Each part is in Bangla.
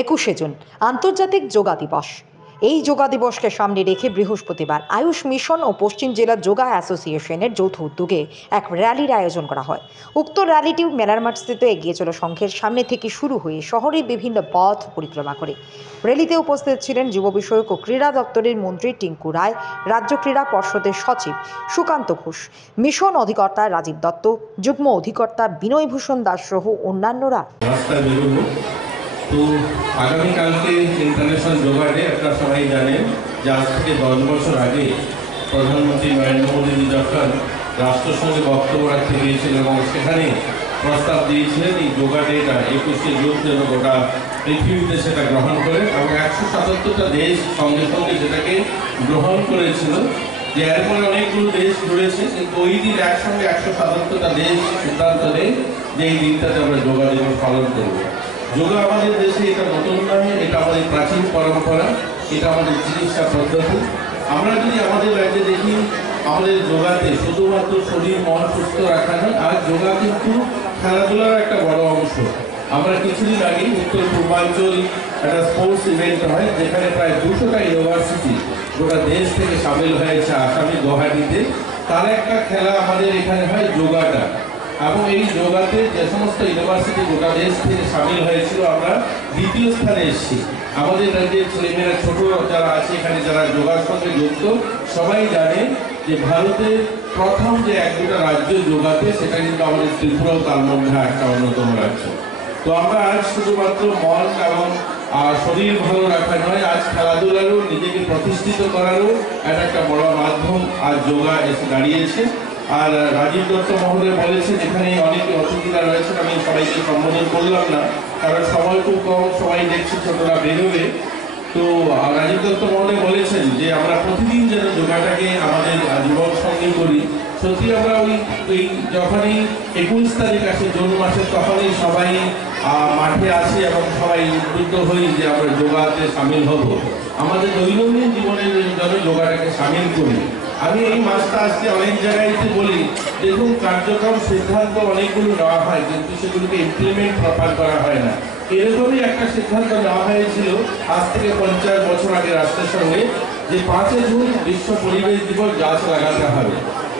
21শে জুন আন্তর্জাতিক যোগা দিবস। এই যোগা দিবসকে সামনে রেখে বৃহস্পতিবার আয়ুষ মিশন ও পশ্চিম জেলা যোগা অ্যাসোসিয়েশনের যৌথ উদ্যোগে এক র্যালির আয়োজন করা হয়। উক্ত র্যালিটি মেলার মাঠস্থিত এগিয়ে চলো সংঘের সামনে থেকে শুরু হয়ে শহরের বিভিন্ন পথ পরিক্রমা করে। র্যালিতে উপস্থিত ছিলেন যুব বিষয়ক ও ক্রীড়া দপ্তরের মন্ত্রী টিঙ্কু রায়, রাজ্য ক্রীড়া পর্ষদের সচিব সুকান্ত ঘোষ, মিশন অধিকর্তা রাজীব দত্ত, যুগ্ম অধিকর্তা বিনয় ভূষণ দাস সহ অন্যান্যরা। তো আগামীকালকে ইন্টারন্যাশনাল যোগা ডে, আপনারা সবাই জানেন যে আজ থেকে 10 বছর আগে প্রধানমন্ত্রী নরেন্দ্র মোদী যখন রাষ্ট্রসংঘে বক্তব্য রাখতে গিয়েছিলেন এবং সেখানে প্রস্তাব দিয়েছিলেন এই যোগা ডেটা 21শে জুন যেন গোটা পৃথিবীতে সেটা গ্রহণ করে, এবং 177টা দেশ সঙ্গে সঙ্গে সেটাকে গ্রহণ করেছিল। যে এরপরে অনেকগুলো দেশ জুড়েছে, কিন্তু ওই দিন একসঙ্গে 177টা দেশ সিদ্ধান্ত নেয় যে এই দিনটাতে আমরা যোগা দিবস পালন করবো। যোগা আমাদের দেশে এটা নতুন নয়, এটা আমাদের প্রাচীন পরম্পরা, এটা আমাদের চিকিৎসা পদ্ধতি। আমরা যদি আমাদের রাজ্যে দেখি, আমাদের যোগাতে শুধুমাত্র শরীর মন সুস্থ রাখা নয়, আর যোগা কিন্তু খেলাধুলার একটা বড় অংশ। আমরা কিছুদিন আগে উত্তর পূর্বাঞ্চল একটা স্পোর্টস ইভেন্ট হয়, যেখানে প্রায় 200টা ইউনিভার্সিটি গোটা দেশ থেকে সামিল হয়েছে আসামে গুয়াহাটিতে। তার একটা খেলা আমাদের এখানে হয় যোগাটা, এবং এই যোগাতে যে সমস্ত ইউনিভার্সিটি গোটা দেশ থেকে সামিল হয়েছিল, আমরা দ্বিতীয় স্থানে এসেছি। আমাদের রাজ্যের ছেলেমেয়েরা ছোট যারা আছে এখানে, যারা যোগার সঙ্গে যুক্ত, সবাই জানে যে ভারতের প্রথম যে 1-2টা রাজ্য যোগাতে, সেটা কিন্তু আমাদের ত্রিপুরাও তার মধ্যে একটা অন্যতম রাজ্য। তো আমরা আজ শুধুমাত্র মন এবং শরীর ভালো রাখা নয়, আজ খেলাধুলারও নিজেকে প্রতিষ্ঠিত করারও একটা বড় মাধ্যম আজ যোগা এসে দাঁড়িয়েছে। আর রাজীব দত্ত মহোদয় বলেছেন, এখানে অনেকে অতিথিরা রয়েছেন, আমি সবাইকে সম্বোধন করলাম না কারণ সময় খুব কম, সবাই দেখছি ছোটরা বেরোবে। তো রাজীব দত্ত মহোদয় বলেছেন যে আমরা প্রতিদিন যেন যোগাটাকে আমাদের জীবন সঙ্গী করি। সত্যি আমরা ওই যখনই 21 তারিখ আসে জুন মাসে, তখনই সবাই মাঠে আসে এবং সবাই উদ্বুদ্ধ হই যে আমরা যোগাতে সামিল হব, আমাদের দৈনন্দিন জীবনের জন্য যোগাটাকে সামিল করি। আমি এই মাসটা আজকে অনেক জায়গায়তে বলি, দেখুন কার্যক্রম সিদ্ধান্ত অনেকগুলো নেওয়া হয়, কিন্তু সেগুলোকে ইমপ্লিমেন্ট প্রপার করা হয় না। এরকমই একটা সিদ্ধান্ত নেওয়া হয়েছিল আজ থেকে 50 বছর আগে রাষ্ট্রের সঙ্গে, যে 5 জুন বিশ্ব পরিবেশ দিবস গাছ লাগাতে হবে।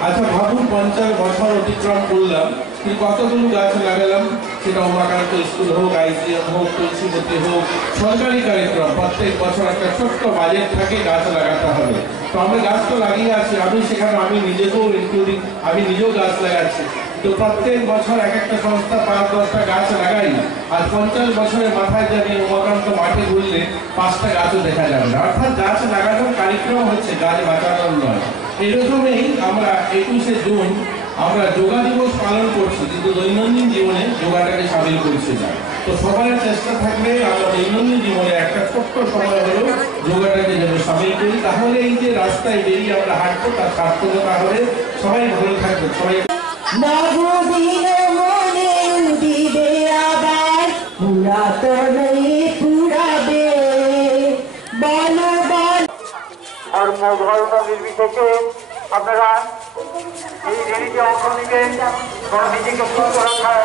আচ্ছা ভাবুন, 50 বছর অতিক্রম করলাম, কিন্তু কতগুলো গাছ লাগালাম? সেটা উমাকান্ত স্কুল হোক, আইসিএম হোক, তুলসীপতি হোক, সরকারি কার্যক্রম, প্রত্যেক বছর একটা ছোট্ট বাজেট থাকে গাছ লাগাতে হবে। তো আমরা গাছ তো লাগিয়ে আছি, আমি নিজেকেও ইনক্লুডিং, আমি নিজেও গাছ লাগাচ্ছি। তো প্রত্যেক বছর একটা সংস্থা 5-10টা গাছ লাগাই, আর 50 বছরের মাথায় জানি উমাকান্ত মাঠে ঘুরলে 5টা গাছও দেখা যাবে না। অর্থাৎ গাছ লাগানোর কার্যক্রম হচ্ছে, গাছ বাঁচানোর নয়। এরকমই আমরা 21শে জুন আমরা যোগা দিবস পালন করছি, কিন্তু দৈনন্দিন জীবনে যোগাটাকে সামিল করছি না। তো সবার চেষ্টা থাকবে আমরা দৈনন্দিন জীবনে একটা ছোট্ট সময় হলেও যোগাটাকে যেন সামিল করি, তাহলে এই যে রাস্তায় বেরিয়ে আমরা হাঁটবো তার সার্থকতা হবে। সবাই ভালো থাকবে, সবাই ধর্ম নির্বিশেষে আপনারা এই র্যালিতে অংশ নেবেন, নিজেকে সুস্থ রাখার